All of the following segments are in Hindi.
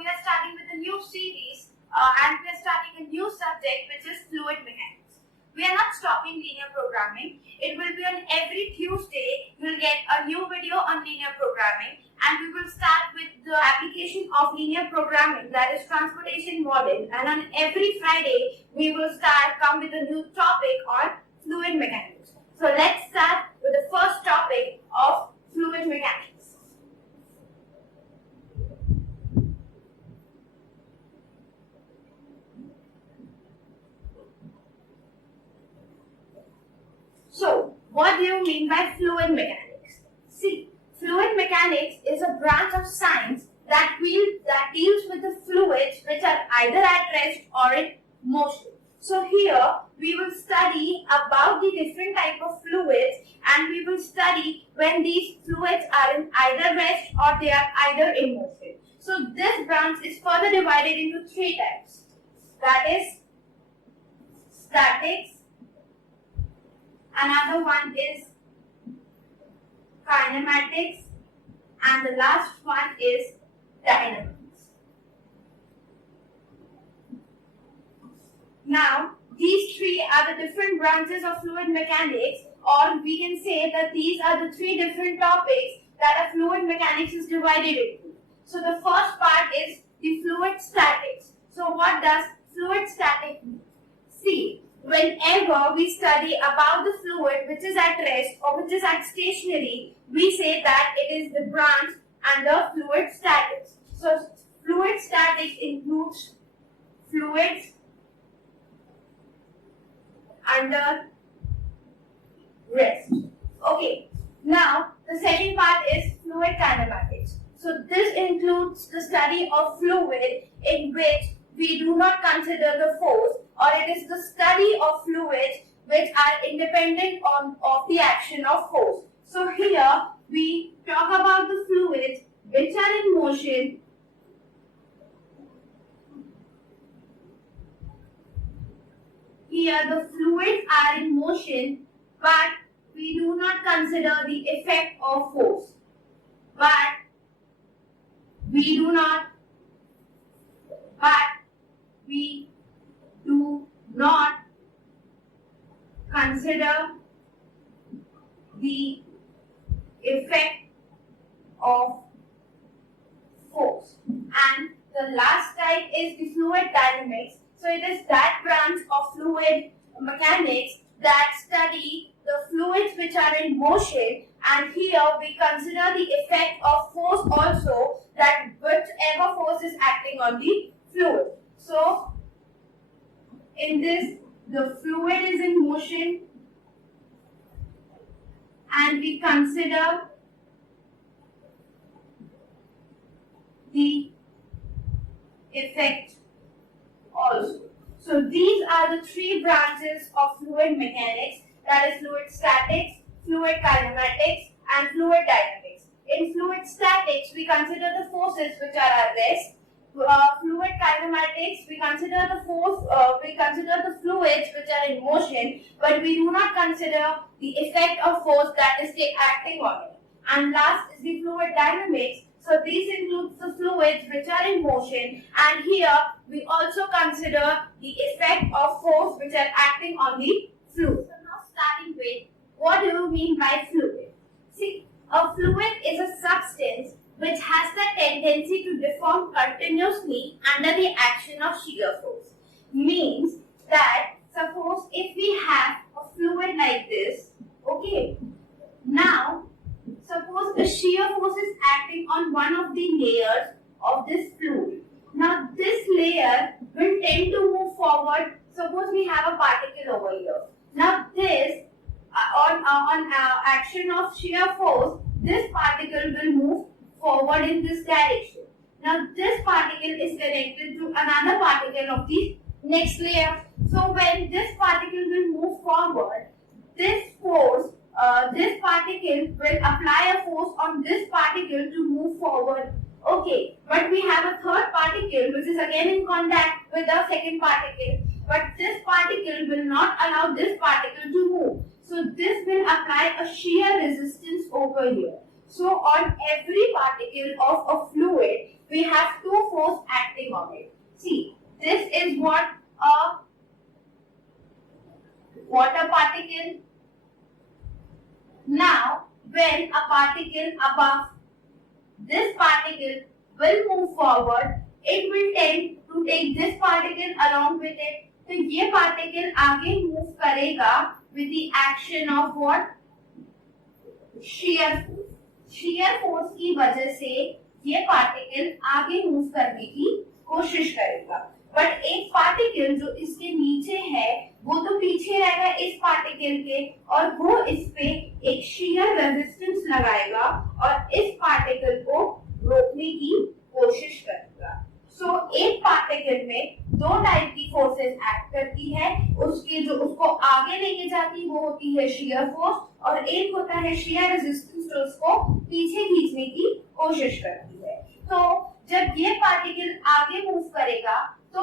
we are starting with a new series and we are starting a new subject which is fluid mechanics. We are not stopping linear programming. It will be on every Tuesday. You will get a new video on linear programming and we will start with the application of linear programming, that is transportation model, and on every Friday we will come with a new topic on fluid mechanics. So let's start with the first topic of fluid mechanics. So, what do you mean by fluid mechanics? See, fluid mechanics is a branch of science that deals with the fluids which are either at rest or in motion. So here we will study about the different type of fluids and we will study when these fluids are in either rest or they are either in motion. So this branch is further divided into three types. That is statics. Another one is kinematics and the last one is dynamics. Now, these three are the different branches of fluid mechanics, or we can say that these are the three different topics that a fluid mechanics is divided into. So the first part is the fluid statics. So what does fluid statics mean? See, whenever we study about the fluid which is at rest or which is at stationary, we say that it is the branch under fluid statics. So fluid statics includes fluids under rest. Okay, now the second part is fluid kinematics. So this includes the study of fluid in which we do not consider the force, or it is the study of fluids which are independent of the action of force. So here we talk about the fluids which are in motion Here the fluids are in motion, but we do not consider the effect of force. We do not consider the effect of force. And the last type is the fluid dynamics. So it is that branch of fluid mechanics that study the fluids which are in motion, and here we consider the effect of force also, that whichever force is acting on the fluid. So in this, the fluid is in motion and we consider the effect also. So these are the three branches of fluid mechanics, that is fluid statics, fluid kinematics and fluid dynamics. In fluid statics, we consider the forces which are at rest. Fluid kinematics, we consider the fluids which are in motion, but we do not consider the effect of force that is acting on it. And last is the fluid dynamics. So these include the fluids which are in motion, and here we also consider the effect of force which are acting on the fluid. So now starting with, what do you mean by fluid? See, a fluid is a substance which has the tendency to deform continuously under the action of shear force. Means that suppose if we have a fluid like this, okay, now suppose a shear force is acting on one of the layers of this fluid. Now this layer will tend to move forward. Suppose we have a particle over here. Now this on action of shear force, this particle will move forward in this direction. Now this particle is connected to another particle of the next layer. So when this particle will move forward, this particle will apply a force on this particle to move forward. Okay, but we have a third particle which is again in contact with the second particle, but this particle will not allow this particle to move. So this will apply a shear resistance over here. So on every particle of a fluid, we have two forces acting on it. See, this is what a water particle. Now, when a particle above this particle will move forward, it will tend to take this particle along with it. तो ये particle आगे move करेगा with the action of what? Shear force. Shear force की वजह से ये particle आगे move करने की कोशिश करेगा, बट एक पार्टिकल जो इसके नीचे है वो तो पीछे रहेगा इस पार्टिकल के, और वो इस पे एक shear resistance लगाएगा और इस पार्टिकल को रोकने की कोशिश करेगा. सो एक पार्टिकल में दो टाइप की फोर्सेस एक्ट करती है. उसके जो उसको आगे लेके जाती वो होती है shear force, और एक होता है shear resistance जो उसको पीछे खींचने की कोशिश करती है. तो जब ये पार्टिकल आगे मूव करेगा तो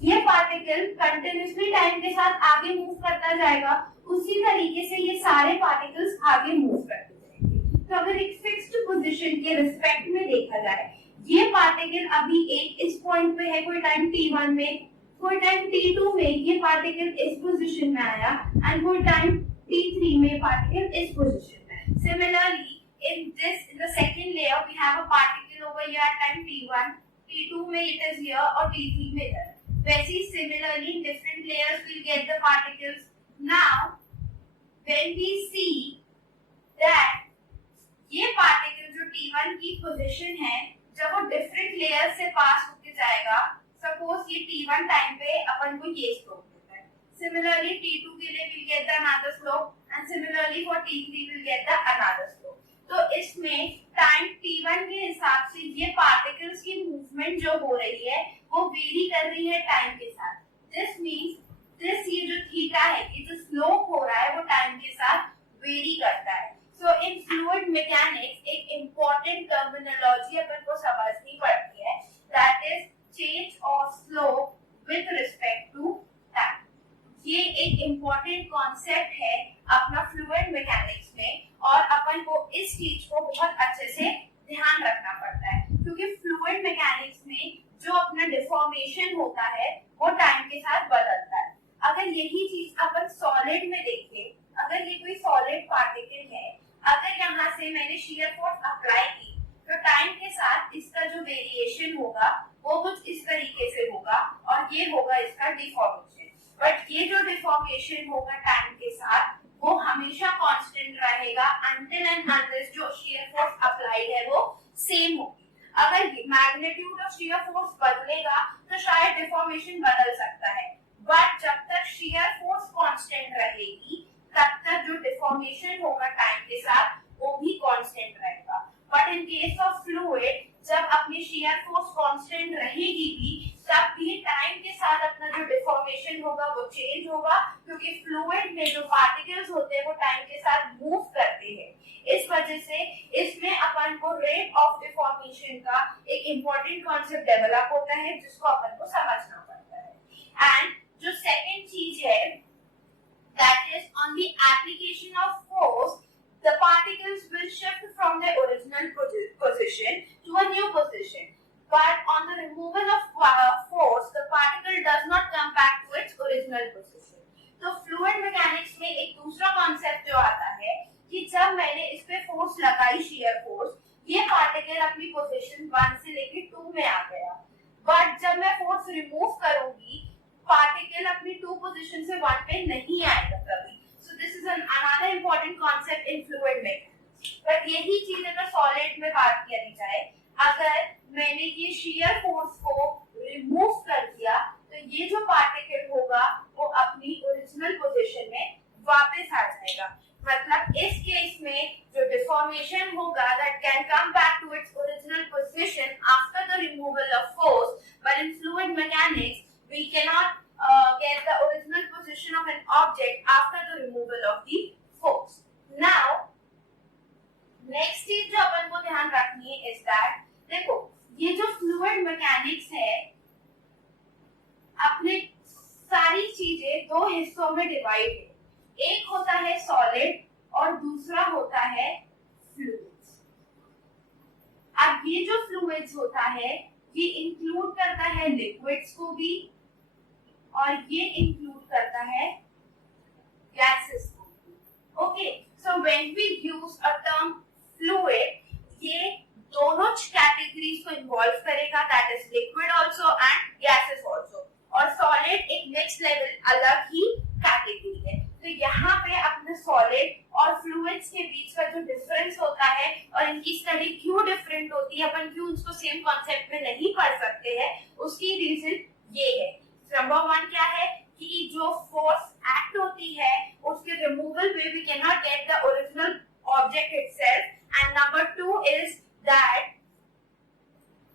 ये पार्टिकल कंटिन्यूअसली टाइम के साथ आगे मूव करता जाएगा. उसी तरीके से ये सारे पार्टिकल्स आगे मूव करते जाएंगे. तो अगर एक फिक्स्ड पोजीशन के रिस्पेक्ट में देखा जाए, ये पार्टिकल अभी एक इस पॉइंट पे है, कोई टाइम t1 में, कोई टाइम t2 में ये पार्टिकल इस पोजीशन में आया, एंड कोई टाइम t3 में पार्टिकल इस पोजीशन में. Similarly in the second layer we have a particle over here at time t1, t2 में it is here और t3 में इधर. वैसे similarly in different layers we'll get the particles. Now when we see that ये particle जो t1 की position है, जब वो different layers से pass होके जाएगा, suppose ये t1 time पे अपन को ये slope देता है. Similarly t2 के लिए we'll get the another slope, and similarly for t3 we'll get the another slope. तो इसमें टाइम t1 के हिसाब से ये पार्टिकल्स की मूवमेंट जो हो रही है वो वेरी कर रही है टाइम के साथ. दिस मींस दिस ये जो थीटा है, ये जो स्लोप हो रहा है वो टाइम के साथ वेरी करता है. सो इन फ्लूइड मैकेनिक्स एक इंपॉर्टेंट टर्मिनोलॉजी अपन को समझनी पड़ती है, that is change of slope with respect to time. ये एक इंपॉर्टेंट कॉन्सेप्ट है अपना फ्लूइड मैकेनिक्स में, और अपन को इस चीज को बहुत अच्छे से ध्यान रखना पड़ता है, क्योंकि फ्लूइड मैकेनिक्स में जो अपना डिफॉर्मेशन होता है वो टाइम के साथ बदलता है. अगर यही चीज अपन सॉलिड में देखें, अगर ये कोई सॉलिड पार्टिकल है, अगर यहाँ से मैंने shear force अप्लाई की तो टाइम के साथ इसका जो वेरिएशन होगा वो कुछ इस तरीके से होगा, और ये होगा इसका डिफॉर्मेशन. बट ये जो डिफॉर्मेशन होगा टाइम के साथ वो हमेशा कांस्टेंट रहेगा until and unless जो shear force अप्लाइड है वो सेम होगी. अगर मैग्नीट्यूड ऑफ shear force बदलेगा तो शायद डिफॉर्मेशन बदल सकता है, बट जब तक shear force कांस्टेंट रहेगी तब तक जो डिफॉर्मेशन होगा टाइम के साथ वो भी कांस्टेंट रहेगा. But in case of fluid जब अपनी shear force कांस्टेंट रहेगी भी, तब भी टाइम के साथ अपना जो डिफॉर्मेशन होगा वो चेंज होगा, क्योंकि फ्लूइड में जो पार्टिकल्स होते हैं वो टाइम के साथ मूव करते हैं. इस वजह से इसमें अपन को रेट ऑफ डिफॉर्मेशन का एक इंपॉर्टेंट कॉन्सेप्ट डेवलप होता है जिसको अपन को समझना पड़ता है. एंड जो सेकंड चीज है, that is on the application of force, the particles will shift from their original position to a new position, but on the removal of force the particle does not come back to its original position. तो फ्लूइड मैकेनिक्स में एक दूसरा कॉन्सेप्ट जो आता है कि जब मैंने इस पे फोर्स लगाई shear force, ये पार्टिकल अपनी पोजीशन 1 से लेके 2 में आ गया, बट जब मैं फोर्स रिमूव करूंगी पार्टिकल अपनी 2 पोजीशन से 1 पे नहीं आएगा कभी. So this is another important concept in fluid mechanics. But यही चीज अगर सॉलिड में बात करी जाए, अगर मैंने ये shear force को रिमूव कर दिया तो ये जो पार्टिकल होगा वो अपनी ओरिजिनल पोजीशन में वापस आ जाएगा. मतलब इस केस में जो डिफॉर्मेशन होगा that can come back to its original position after the removal of force, but in fluid mechanics we cannot get the original position of an object after the removal of the force. Now, next चीज जो अपन को ध्यान रखनी है is that, देखो ये जो fluid mechanics है अपने सारी चीजें दो हिस्सों में डिवाइड है. एक होता है सॉलिड और दूसरा होता है फ्लूइड्स. अब ये जो फ्लूइड्स होता है ये इंक्लूड करता है लिक्विड्स को भी और ये इंक्लूड करता है गैसेस को भी। Okay, so when we use a term fluid ये दोनों कैटेगरीज को इन्वॉल्व करेगा, that is liquid also and gases also. और सॉलिड एक नेक्स्ट लेवल अलग ही कैटेगरी है। तो यहाँ पे अपने सॉलिड और फ्लूइड्स के बीच का जो डिफरेंस होता है और इनकी स्टडी क्यों डिफरेंट होती है, अपन क्यों उसको सेम कॉन्सेप्ट में नहीं पढ़ सकते हैं, उसकी रीजन ये है। नंबर 1 क्या है कि जो फोर्स एक्ट होती है उसके रिमूवल पे we can not get the original object itself. And number 2 is that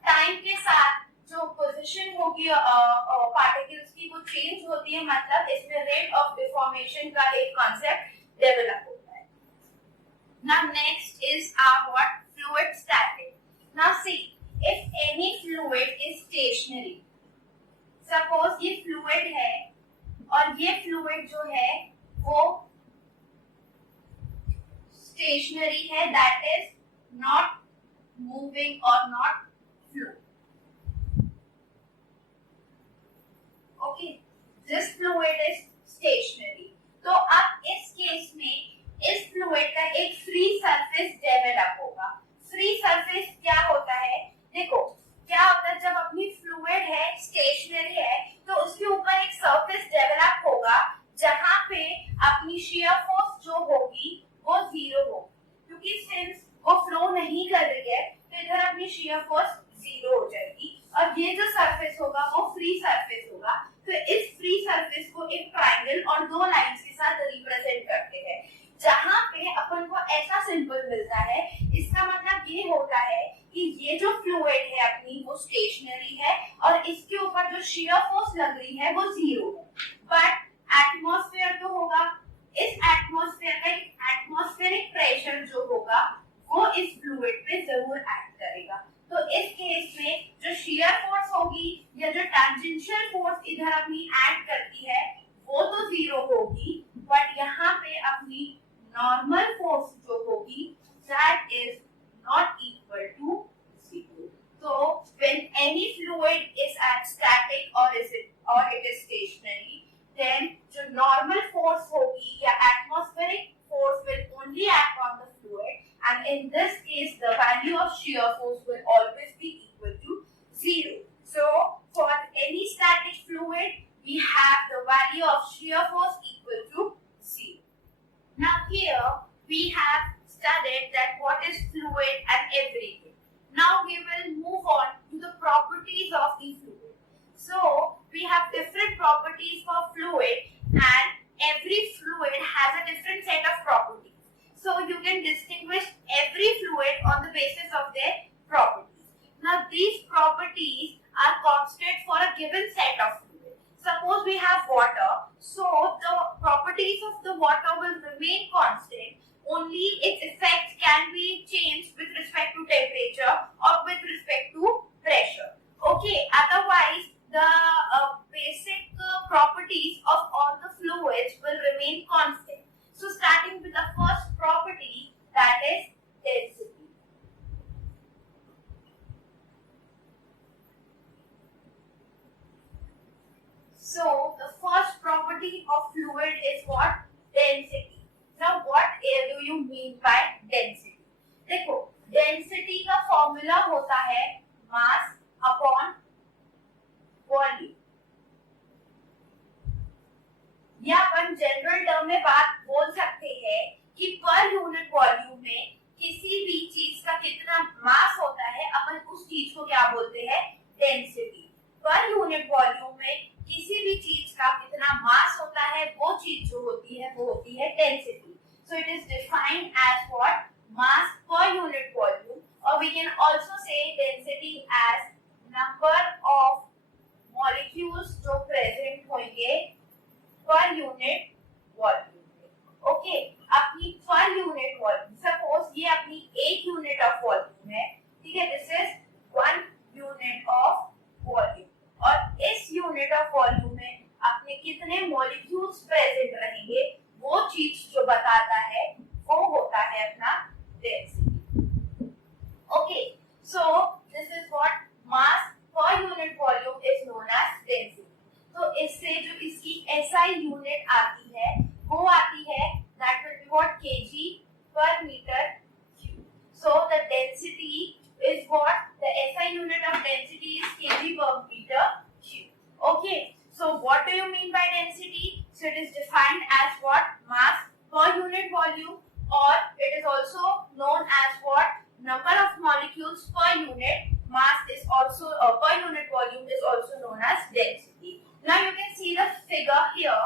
time के साथ जो पोजीशन होगी पार्टिकल्स की वो चेंज होती है, मतलब इसमें रेट ऑफ डिफॉर्मेशन का एक कॉन्सेप्ट डेवलप होता है। Now next is what fluid static. Now see if any fluid is stationary, suppose ये फ्लूइड है और ये फ्लूइड जो है वो स्टेशनरी है, दैट इज नॉट मूविंग और not flow. Okay, this fluid is stationary. तो अब इस केस में इस फ्लूइड का एक फ्री सरफेस डेवलप होगा। फ्री सरफेस क्या होता है, देखो क्या होता है जब अपनी फ्लूइड है स्टेशनरी है तो उसके ऊपर एक सरफेस डेवलप होगा जहां पे अपनी शियर फोर्स जो होगी वो 0 होगी, क्योंकि सिंस वो फ्लो नहीं कर रही है तो इधर अपनी शियर फोर्स 0 हो जाएगी और ये जो सरफेस होगा वो फ्री सरफेस होगा। तो इस फ्री सरफेस को एक ट्रायंगल और 2 लाइंस के साथ रिप्रेजेंट करते हैं, जहां पे अपन को ऐसा सिंबल मिलता है। इसका मतलब ये होता है कि ये जो फ्लूइड है अपनी वो स्टेशनरी है और इसके ऊपर जो शियर फोर्स लग रही है वो 0 है, बट एटमॉस्फेयर तो होगा। इस एटमॉस्फेयर का एटमॉस्फेरिक प्रेशर जो होगा वो इस फ्लूइड पे जरूर एक्ट करेगा। तो इस केस में जो शियर फोर्स होगी या जो टैंजेंशियल फोर्स इधर अपनी एक्ट करती है वो तो 0 होगी, बट यहाँ पे अपनी नॉर्मल फोर्स जो होगी that is not equal to 0. So when any fluid is at static or it is stationary, then जो normal force होगी या atmospheric force will only act on the fluid, and in this case the value of shear force will always be equal to 0. So for any static fluid we have the value of shear force equal to 0. Now here we have studied that what is fluid and everything. Now we will move on to the properties of the fluid. So we have different properties for fluid and every fluid has a different set of properties. So you can distinguish every fluid on the basis of their properties. Now these properties are constant for a given set of fluid. Suppose we have water, so the properties of the water will remain constant. Only its effects can be changed with respect to temperature or with respect to pressure. Okay, otherwise the basic properties of all the fluids will remain constant. So starting with the first property, that is density. So the first property of fluid is what? Density. Now what do you mean by density? देखो density का फॉर्मूला होता है mass upon volume, या अपन जनरल टर्म में बात बोल सकते हैं कि पर यूनिट वॉल्यूम में किसी भी चीज का कितना मास होता है अपन उस चीज को क्या बोलते हैं? डेंसिटी। पर यूनिट वॉल्यूम में किसी भी चीज का कितना मास होता है वो चीज जो होती है वो होती है density. So it is defined as what? Mass per unit volume, or we can also say density as number of molecules जो present होंगे per unit volume। Okay, अपनी per unit volume, suppose ये अपनी 1 unit of volume है, ठीक है, this is 1 unit of volume, और इस unit of volume में अपने कितने molecules present रहेंगे वो चीज जो बताता है वो होता है अपना density. Okay, So this is what mass per unit volume is known as density. तो इससे जो इसकी SI यूनिट आती है वो आती है that will be what kg per meter cube. So the density is what the SI unit of density is kg per meter cube. Okay. So what do you mean by density? So it is defined as what? Mass per unit volume, or it is also known as what? Number of molecules per unit mass is also per unit volume is also known as density. Now you can see the figure here.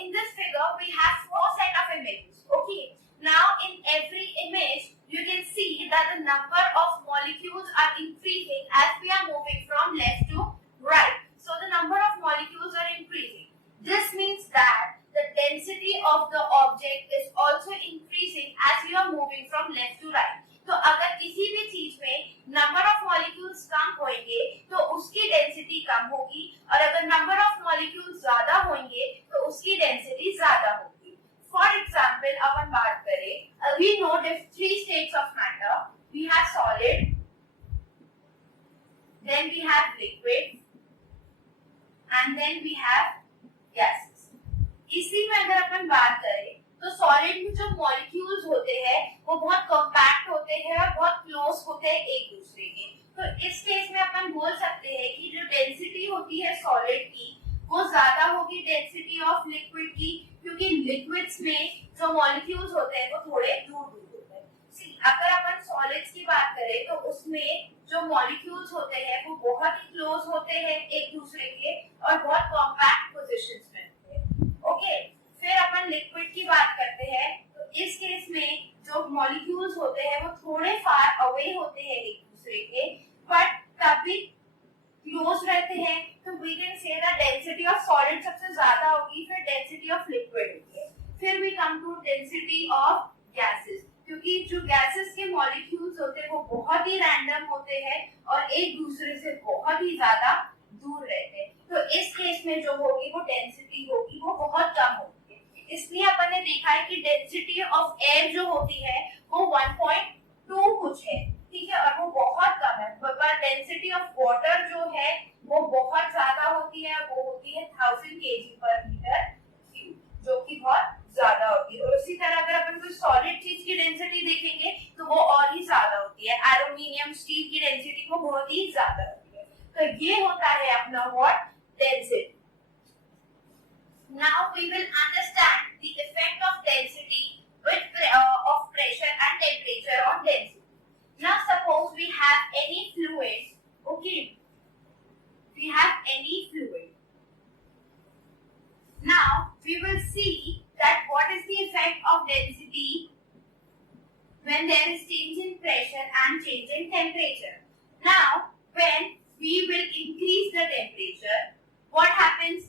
In this figure we have four set of images. Okay. Now in every image you can see that the number of molecules are increasing as we are moving from left to right. So the number of molecules are increasing. This means that the density of the object is also increasing as you are moving from left to right. तो अगर किसी भी चीज में नंबर ऑफ मॉलिक्यूल्स कम होंगे तो उसकी डेंसिटी कम होगी, और अगर नंबर ऑफ मॉलिक्यूल्स ज्यादा होंगे तो उसकी डेंसिटी ज्यादा होगी. फॉर एग्जांपल अपन बात करें, we know three states of matter. We have solid, then we have liquid, and then we have gases. इसी में अगर अपन बात करें तो सॉलिड में जो मॉलिक्यूल्स होते हैं वो बहुत कॉम्पैक्ट होते हैं और बहुत क्लोज होते हैं एक दूसरे के. तो इस केस में अपन बोल सकते हैं कि जो डेंसिटी होती है सॉलिड की वो ज्यादा होगी डेंसिटी ऑफ लिक्विड की, क्योंकि लिक्विड्स में जो मॉलिक्यूल्स होते हैं वो थोड़े दूर दूर होते हैं. अगर अपन सॉलिड्स की बात करें तो उसमें जो मॉलिक्यूल्स होते हैं वो बहुत ही क्लोज होते हैं एक दूसरे के और बहुत कॉम्पैक्ट पोजीशंस में होते हैं. ओके. फिर अपन लिक्विड की बात करते हैं तो इस केस में जो मॉलिक्यूल्स होते हैं वो थोड़े फार अवे होते हैं एक दूसरे के, बट तब भी क्लोज रहते हैं. तो we can say the density of solid सबसे ज्यादा होगी, फिर डेंसिटी ऑफ लिक्विड होगी, फिर we come to density of gases, क्योंकि जो गैसेस के मॉलिक्यूल्स होते हैं वो बहुत ही रैंडम होते हैं और एक दूसरे से बहुत ही ज्यादा दूर रहते हैं. तो इस केस में जो होगी वो डेंसिटी होगी वो बहुत कम होगी. इसलिए अपन ने देखा है कि डेंसिटी ऑफ एयर जो होती है वो 1.2 कुछ है, ठीक है, और वो बहुत कम है. पर डेंसिटी ऑफ वाटर जो है वो बहुत ज्यादा होती है, वो होती है 1000 kg पर मीटर क्यूब, जो कि बहुत ज्यादा होती है. और उसी तरह अगर अपन कोई सॉलिड चीज की डेंसिटी देखेंगे तो वो और ही ज्यादा होती है. एल्युमिनियम स्टील की डेंसिटी वो बहुत ही ज्यादा होती है. तो ये होता है अपना what? Density. Now we will understand the effect of density of pressure and temperature on density. Now suppose we have any fluid, okay, we have any fluid. Now we will see that what is the effect of density when there is change in pressure and change in temperature. Now when we will increase the temperature, what happens?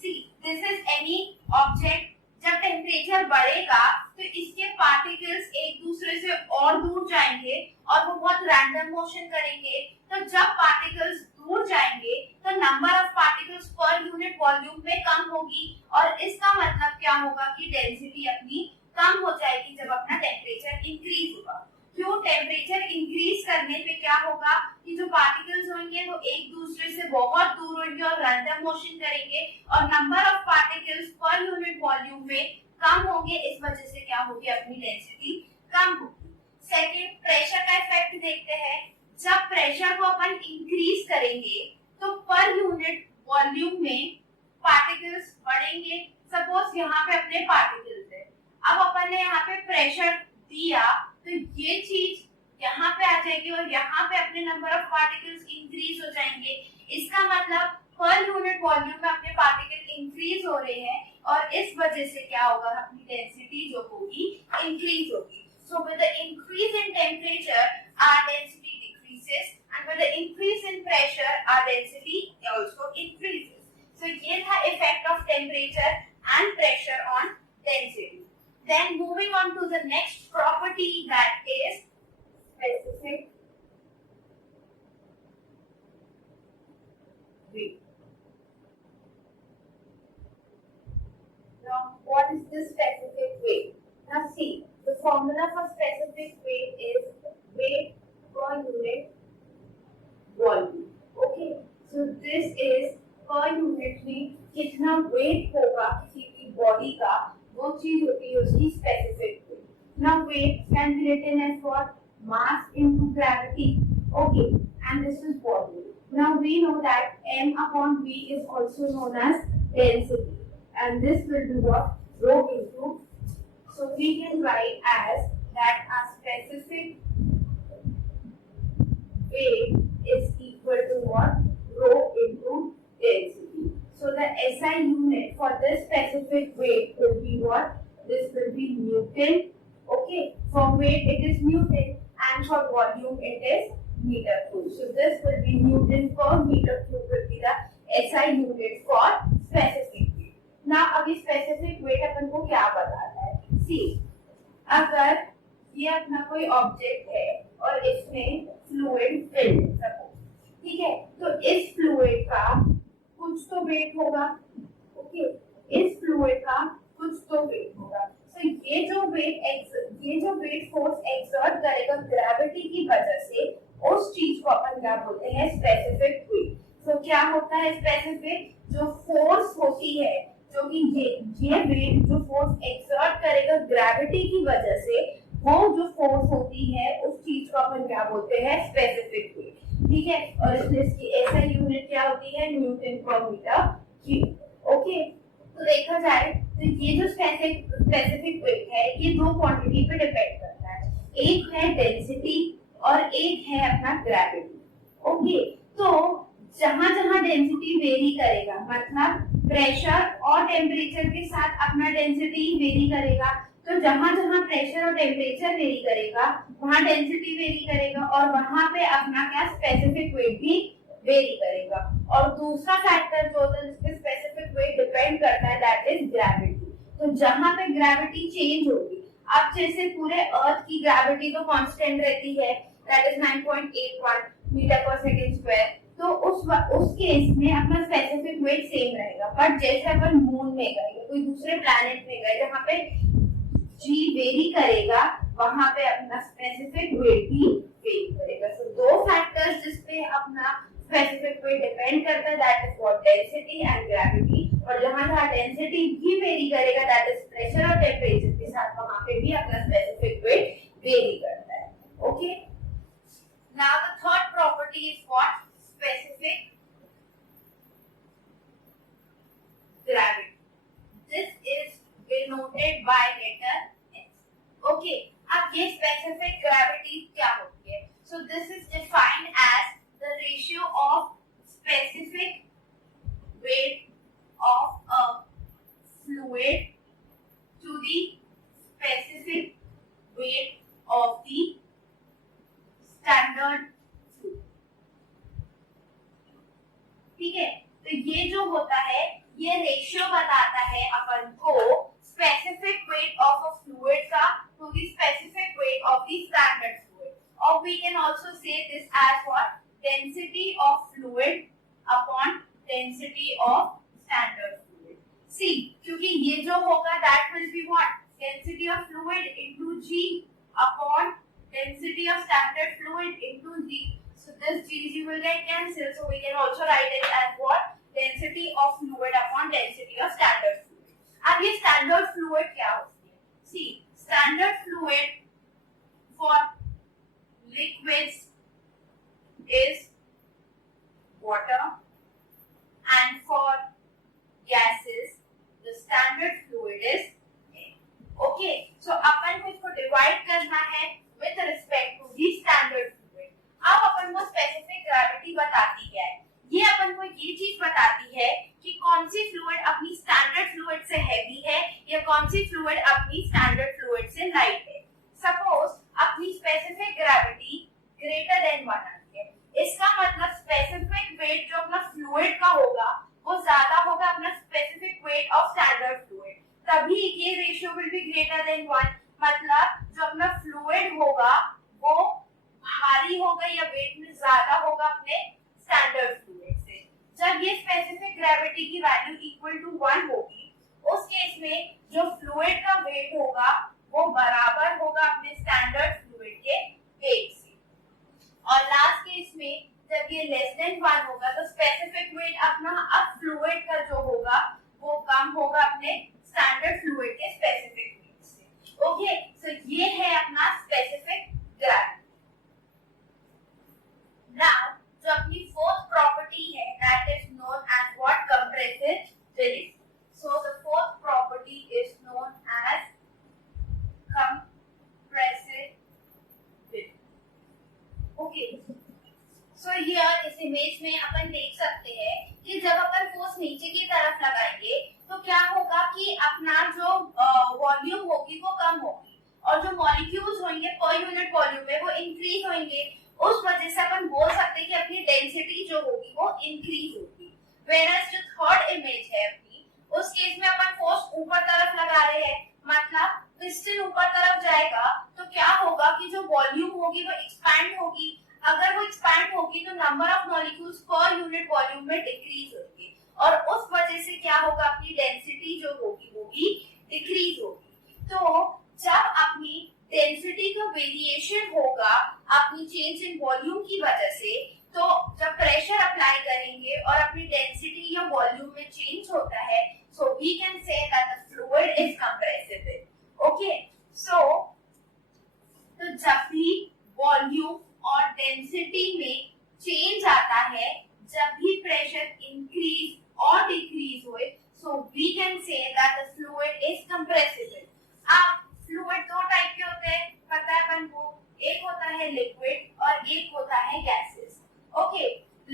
See, this is any object. जब टेम्परेचर बढ़ेगा तो इसके पार्टिकल्स एक दूसरे से और दूर जाएंगे और वो बहुत रैंडम मोशन करेंगे. तो जब पार्टिकल्स दूर जाएंगे तो number of particles per unit volume में कम होगी, और इसका मतलब क्या होगा कि डेंसिटी अपनी कम हो जाएगी जब अपना टेम्परेचर इंक्रीज होगा. क्यों? टेम्परेचर इंक्रीज करने पे क्या होगा कि जो पार्टिकल्स होंगे वो एक दूसरे से बहुत दूर होंगे और रैंडम मोशन करेंगे, और number of particles per unit volume में कम होंगे. इस वजह से क्या होगी? अपनी डेंसिटी कम होगी. सेकंड, प्रेशर का इफेक्ट देखते हैं. जब प्रेशर को अपन इंक्रीज करेंगे तो पर यूनिट वॉल्यूम में पार्टिकल्स बढ़ेंगे. सपोज यहाँ पे अपने पार्टिकल्स है, अब अपन ने यहाँ पे प्रेशर दिया तो ये चीज यहाँ पे आ जाएगी और यहाँ पे अपने नंबर ऑफ पार्टिकल्स इंक्रीज हो जाएंगे. इसका मतलब पर यूनिट वॉल्यूम में अपने पार्टिकल इंक्रीज हो रहे हैं और इस वजह से क्या होगा? अपनी डेंसिटी जो होगी इंक्रीज होगी. So with the increase in temperature, our density decreases, and with the increase in pressure, our density also increases. So ये था effect of temperature and pressure on density. Then moving on to the next property, that is specific weight. Now, what is this specific weight? Now see, the formula for specific weight is weight this is per unit में कितना वेट होगा किसी की बॉडी का, वो चीज होती है उसकी specific weight. Now weight can be written as what, mass into gravity. Okay, and this is body. Now we know that m upon v is also known as density, and this will be what, rho into. So we can write as that a specific weight is equal to what, rho into density. So the SI unit for this specific weight will be what, this will be Newton. Okay, for weight it is Newton and for volume it is meter cube. So this will be Newton per meter cube will be the SI unit for specific weight. Now अभी specific weight अपन को क्या बताना है? See, अगर ये अपना कोई ऑब्जेक्ट है और इसमें फ्लूइड फिल्ड सपोज, ठीक है, तो इस फ्लूइड का कुछ तो वेट होगा. ओके, इस फ्लूइड का कुछ तो वेट होगा. तो ये जो वेट फोर्स एक्सर्ट करेगा ग्रेविटी की वजह से, उस चीज को अपन क्या बोलते हैं, स्पेसिफिक वेट. तो क्या होता है स्पेसिफिक, जो फोर्स होती है, जो कि ये वेट जो फोर्स एक्सर्ट करेगा ग्रेविटी की वजह से, वो जो फोर्स होती है उस चीज को अपन क्या बोलते हैं, स्पेसिफिक वेट. ठीक है, और इसकी एसआई यूनिट क्या होती है, न्यूटन पर मीटर क्यूब. ओके, तो देखा जाए तो ये जो स्पेसिफिक वेट है ये दो क्वांटिटी पे डिपेंड करता है. एक है डेंसिटी और एक है अपना ग्रेविटी. ओके, तो जहां जहां डेंसिटी वेरी करेगा, मतलब प्रेशर और टेम्परेचर के साथ अपना डेंसिटी वेरी करेगा, तो जहां जहां प्रेशर और टेम्परेचर वेरी करेगा वहां डेंसिटी वेरी करेगा और वहां पे अपना क्या स्पेसिफिक वेट भी वेरी करेगा. और दूसरा फैक्टर जो होता है जिसपे स्पेसिफिक वेट डिपेंड करता है दैट इज ग्रेविटी. तो जहां पे ग्रेविटी चेंज होगी, अब जैसे पूरे अर्थ की ग्रेविटी तो कांस्टेंट रहती है, दैट इज 9.81 मीटर पर सेकंड स्क्वायर, तो उस केस में अपना स्पेसिफिक वेट सेम रहेगा. बट जैसे अपन मून में गए, कोई दूसरे प्लैनेट में गए जहां पे जी वेरी करेगा, वहां पे अपना स्पेसिफिक वेट भी वेरी करेगा. सो दो फैक्टर्स जिसपे अपना स्पेसिफिक वेट डिपेंड करता है that is what, density and gravity. और जहां जहां डेंसिटी भी वेरी करेगा दैट इज प्रेशर और टेम्परेचर के साथ, वहां पे भी अपना स्पेसिफिक वेट वेरी करता है. Okay, now the third property is what, specific gravity. This is denoted by letter S. Okay, अब ये specific gravity क्या होती है? So this is defined as the ratio of specific weight of a fluid to the specific weight of the standard. ठीक है, तो ये जो होता है ये रेशियो बताता है अपन को specific weight of a fluid का to the specific weight of the standard fluid. और we can also say this as what, density of fluid upon density of standard fluid. See, क्योंकि ये जो होगा that will be what, density of fluid into g upon density of standard fluid into g. So this Gg will get cancelled. So we can also write it as what, density of fluid upon density of standard fluid. अब ये standard fluid क्या होती है? See, standard fluid for liquids is water, and for gases the standard fluid is air. Okay, so अपन को इसको divide करना है with respect to the standard. अब अपन को स्पेसिफिक ग्रेविटी बताती है, ये अपन को ये चीज बताती है कि कौन सी फ्लूइड अपनी स्टैंडर्ड फ्लूइड से हैवी है या कौन सी फ्लूइड अपनी स्टैंडर्ड फ्लूइड से लाइट है. सपोज अपनी स्पेसिफिक ग्रेविटी ग्रेटर देन 1 आती है, इसका मतलब स्पेसिफिक वेट जो अपना फ्लूइड का होगा वो ज्यादा होगा अपना specific weight of standard fluid, तभी ये ratio will be greater than 1. मतलब जो अपना फ्लूइड होगा वो भारी होगा या वेट में ज्यादा होगा अपने स्टैंडर्ड फ्लूइड से. जब ये स्पेसिफिक ग्रेविटी की वैल्यू इक्वल टू 1 होगी, उस केस में जो फ्लूइड का वेट होगा वो बराबर होगा अपने स्टैंडर्ड फ्लूइड के वेट से. और लास्ट केस में जब ये लेस देन 1 होगा तो स्पेसिफिक वेट अपना अब फ्लूइड का जो होगा वो कम होगा अपने स्टैंडर्ड फ्लूइड के स्पेसिफिक वेट से। ओके, सो ये है अपना स्पेसिफिक ग्रेविटी। नाउ जो अपनी फोर्थ प्रॉपर्टी है that is known as what, compressibility. So the fourth property is known as compressibility. Okay. So here इस इमेज में अपन देख सकते हैं कि जब अपन फोर्स नीचे की तरफ लगाएंगे तो क्या होगा कि अपना जो वॉल्यूम होगी वो कम होगी और जो मॉलिक्यूल्स होंगे पर यूनिट वॉल्यूम में वो इंक्रीज होंगे। उस वजह से अपन बोल सकते हैं कि अपनी डेंसिटी जो होगी वो इंक्रीज होगी। वेयरएज जो थर्ड इमेज है अपनी, उस केस में अपन फोर्स ऊपर तरफ लगा रहे हैं, मतलब पिस्टन ऊपर तरफ जाएगा तो क्या होगा कि जो वॉल्यूम होगी वो एक्सपैंड होगी। अगर वो एक्सपैंड होगी तो number of molecules per unit volume में डिक्रीज होगी और उस वजह से क्या होगा, अपनी डेंसिटी जो होगी वो भी डिक्रीज होगी। तो जब अपनी डेंसिटी का वेरिएशन होगा अपनी चेंज इन वॉल्यूम की वजह से, तो जब प्रेशर अप्लाई करेंगे और अपनी डेंसिटी या वॉल्यूम में चेंज होता है, so we can say that the fluid is compressible. Okay, so तो जब भी वॉल्यूम और डेंसिटी में चेंज आता है, जब भी प्रेशर इंक्रीज और डिक्रीज होए, so we can say that the fluid is compressible. अब फ्लूइड दो टाइप के होते हैं, पता है अपन को, एक होता है लिक्विड और एक होता है गैसेस। ओके,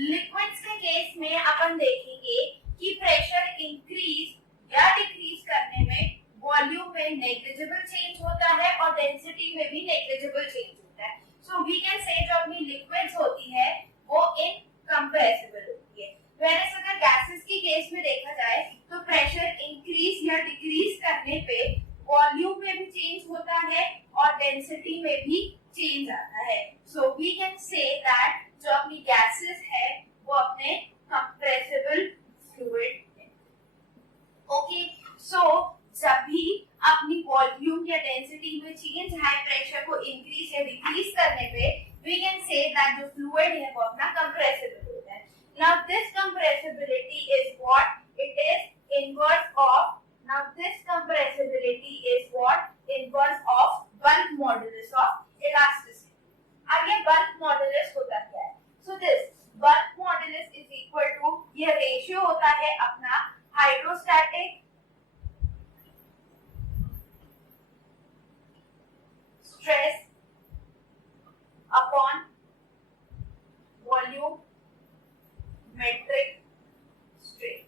लिक्विड्स के केस में अपन देखेंगे कि प्रेशर इंक्रीज या डिक्रीज करने में वॉल्यूम में नेग्लिजिबल चेंज होता है और डेंसिटी में भी नेग्लिजिबल चेंज होता है। सो वी कैन से जो अपनी लिक्विड्स होती है वो इनकम्प्रेसिबल होती है। वेयरएज अगर गैसेस की केस में देखा जाए तो प्रेशर इंक्रीज या डिक्रीज करने पे वॉल्यूम में भी चेंज होता है और डेंसिटी में भी चेंज आता है। So we can say that जो अपनी गैसेस है वो अपने कंप्रेसिबल फ्लूइड है। ओके, सो जब भी अपनी वॉल्यूम या डेंसिटी में चेंज हाई प्रेशर को इंक्रीज या डिक्रीज करने पे वी कैन से दैट जो फ्लूइड है वो अपना कंप्रेसिबल होता है। Now this compressibility is what, it is inverse of, now this compressibility is what, inverse of bulk modulus of elasticity. आगे बल्क मॉडुलस होता क्या है? So this bulk modulus is equal to, ये रेशियो होता है अपना hydrostatic stress upon volumetric strain.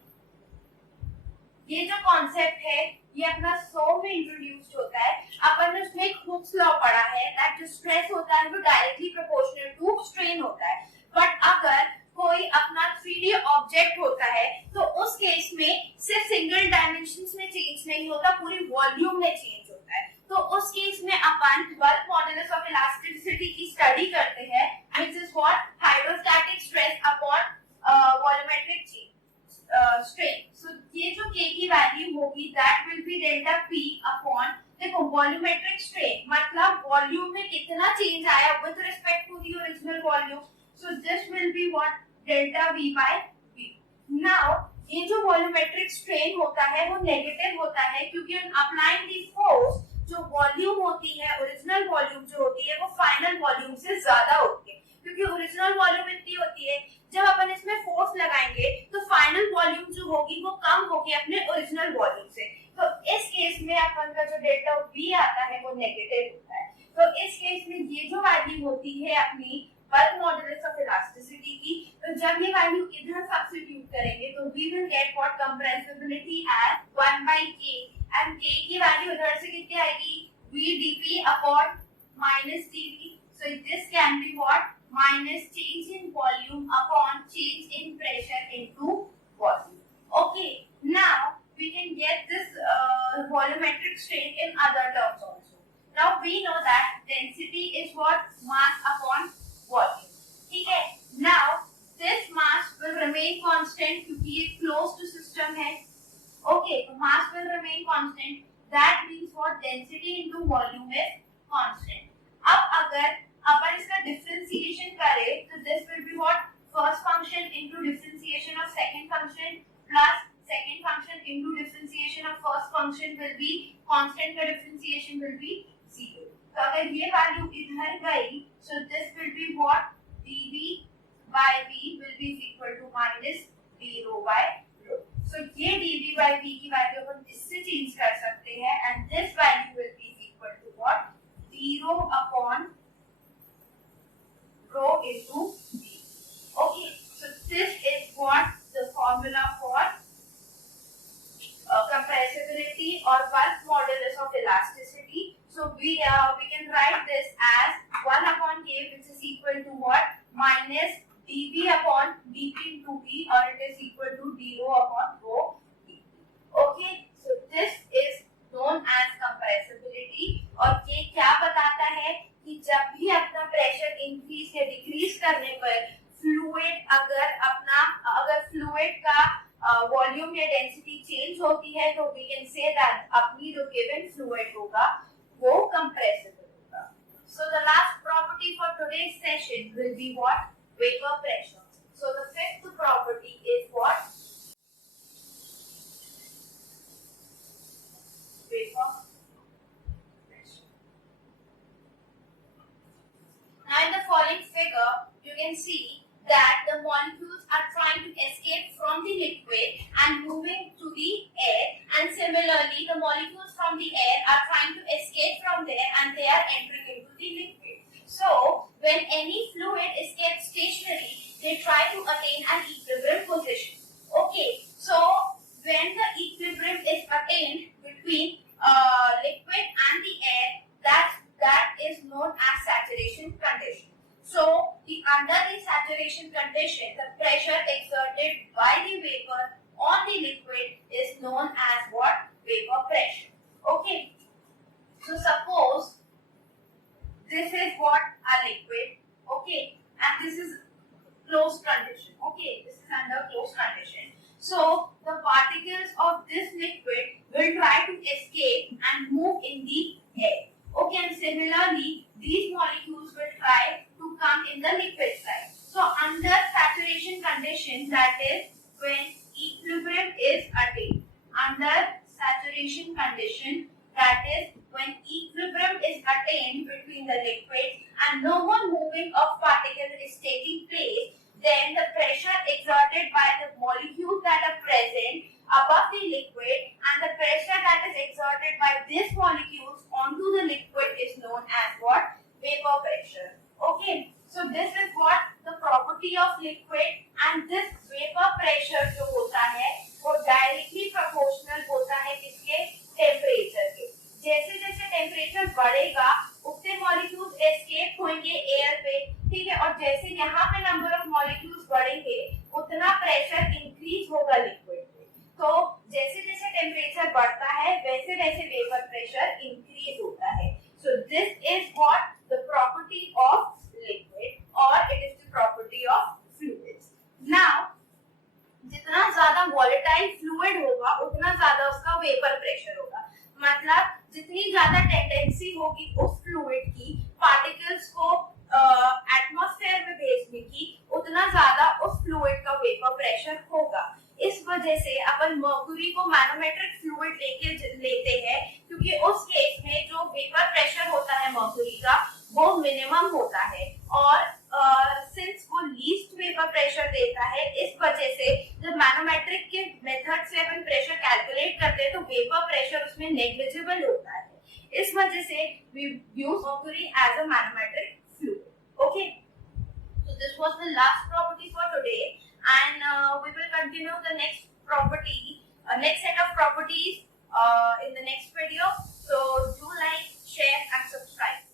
ये जो कॉन्सेप्ट है ये अपना 100 में इंट्रोड्यूस्ड होता है। अपन ने उसमें एक हुक्स लॉ पढ़ा है दैट जो स्ट्रेस होता है वो डायरेक्टली प्रोपोर्शनल टू स्ट्रेन होता है। बट अगर कोई अपना 3D ऑब्जेक्ट होता है तो उस केस में सिर्फ सिंगल डायमेंशंस में चेंज नहीं होता, पूरी वॉल्यूम में चेंज होता है। तो उस केस में अपन बल्क मॉडुलस ऑफ इलास्टिसिटी की स्टडी करते हैं, which is what, hydrostatic stress upon volumetric strain. So ये जो k की वैल्यू होगी that will be delta p upon, देखो वॉल्यूमेट्रिक स्ट्रेन मतलब वॉल्यूम में कितना चेंज आया with respect to the original volume, so this will be what, delta v by v। Now ये जो वॉल्यूमेट्रिक स्ट्रेन होता है वो नेगेटिव होता है क्योंकि ऑन अप्लाइंग द फोर्स जो वॉल्यूम होती है, ओरिजिनल वॉल्यूम जो होती है वो फाइनल वॉल्यूम से ज्यादा होती है, क्योंकि ओरिजिनल वॉल्यूम इतनी होती है, जब अपन इसमें फोर्स लगाएंगे तो फाइनल वॉल्यूम जो होगी वो कम होगी अपने ओरिजिनल वॉल्यूम से। तो इस केस में अपन का जो डेल्टा v आता है वो नेगेटिव होता है। तो इस केस में ये जो वैल्यू होती है अपनी बल्क मॉडुलस ऑफ इलास्टिसिटी की, तो जब ये वैल्यू इधर सब्स्टिट्यूट करेंगे तो we will get what, compressibility as 1/k and k की वैल्यू इधर से कितनी आएगी, v dp upon minus dv। So this can be what, minus change in volume upon change in pressure into volume. Okay, now we can get this volumetric strain in other terms also. Now we know that density is what, mass upon volume. ठीक है, now this mass will remain constant क्योंकि ये closed system है। Okay, so mass will remain constant. That means what, density into volume is constant. अब अगर अपन इसका डिफरेंशिएशन करें तो this will be what, first function into differentiation of second function plus second function into differentiation of first function will be constant का differentiation will be 0. तो अगर ये वैल्यू इधर गई, so this will be what? dv by v will be equal to minus d rho by rho. So ये dv by v की वैल्यू अपन इससे चेंज कर सकते हैं and this value will be equal to what? d rho upon rho into v. Okay, so this is what the formula for compressibility or bulk modulus of elasticity. So we can write this as 1 upon k, which is equal to what? Minus dv upon dp into v, or it is equal to d rho upon rho dp. Okay, so this is known as compressibility. और ये क्या बताता है कि जब भी अपना प्रेशर इंक्रीज या डिक्रीज करने पर अगर फ्लूइड का वॉल्यूम या डेंसिटी चेंज होती है, तो वी कैन से दैट अपनी जो गिवन फ्लूइड होगा वो कंप्रेसिबल होगा. So the last property for today's session will be what? Vapour pressure. So the fifth property is what? Vapour pressure. Now in the following figure, you can see that the molecules are trying to escape from the liquid and moving to the air, and similarly the molecules from the air are trying to escape from there and they are entering into the liquid. So when any fluid is kept stationary, they try to attain an equilibrium position. Okay, so when the equilibrium is attained between liquid and the air, that is known as saturation condition. So under the saturation condition, the pressure exerted by the vapor on the liquid is known as what? Vapor pressure. Okay, so suppose this is what? A liquid. Okay, and this is closed condition. Okay, this is under closed condition. So the particles of this liquid will try to escape and move in the air. Okay, and similarly these molecules will try to come in the liquid side. So under saturation condition, that is when equilibrium is attained. Under saturation condition, that is when equilibrium is attained between the liquid and no more moving of particles is taking place, then the pressure exerted by the molecules that are present above the liquid and the pressure that is exerted by these molecules onto the liquid is known as what? Vapor pressure. Okay, so this is what the property of liquid, and this vapor pressure जो होता है वो directly proportional होता है किसके? टेम्परेचर के. जैसे जैसे टेम्परेचर बढ़ेगा उतने मॉलिक्यूल्स एस्केप होंगे एयर पे, ठीक है, और जैसे यहाँ पे नंबर ऑफ मॉलिक्यूल्स बढ़ेंगे उतना प्रेशर इंक्रीज होगा लिक्विड पे. तो जैसे जैसे टेम्परेचर बढ़ता है वैसे वैसे वेपर प्रेशर इंक्रीज होता है. So this is what the property of liquid, or it is the property of fluids. Now जितना ज्यादा volatile fluid होगा उतना ज्यादा उसका वेपर प्रेशर होगा. मतलब जितनी ज्यादा टेंडेंसी होगी उस फ्लूइड की पार्टिकल्स को एटमॉस्फेयर में भेजने की, उतना ज्यादा उस फ्लूइड का वेपर प्रेशर होगा. इस वजह से अपन मर्क्यूरी को मैनोमेट्रिक फ्लूइड लेते हैं, क्योंकि उस केस में जो वेपर प्रेशर होता है मर्क्यूरी का वो मिनिमम होता है, और सिंस वो लीस्ट वेपर प्रेशर देता है, इस वजह से जब मैनोमेट्रिक के मेथड से अपन प्रेशर कैलकुलेट करते हैं तो वेपर प्रेशर उसमें नेग्लिजिबल होता है. इस वजह से we use mercury as a manometric fluid. Okay, so this was the last property for today, and we will continue the next property, next set of properties in the next video. So do like, share and subscribe.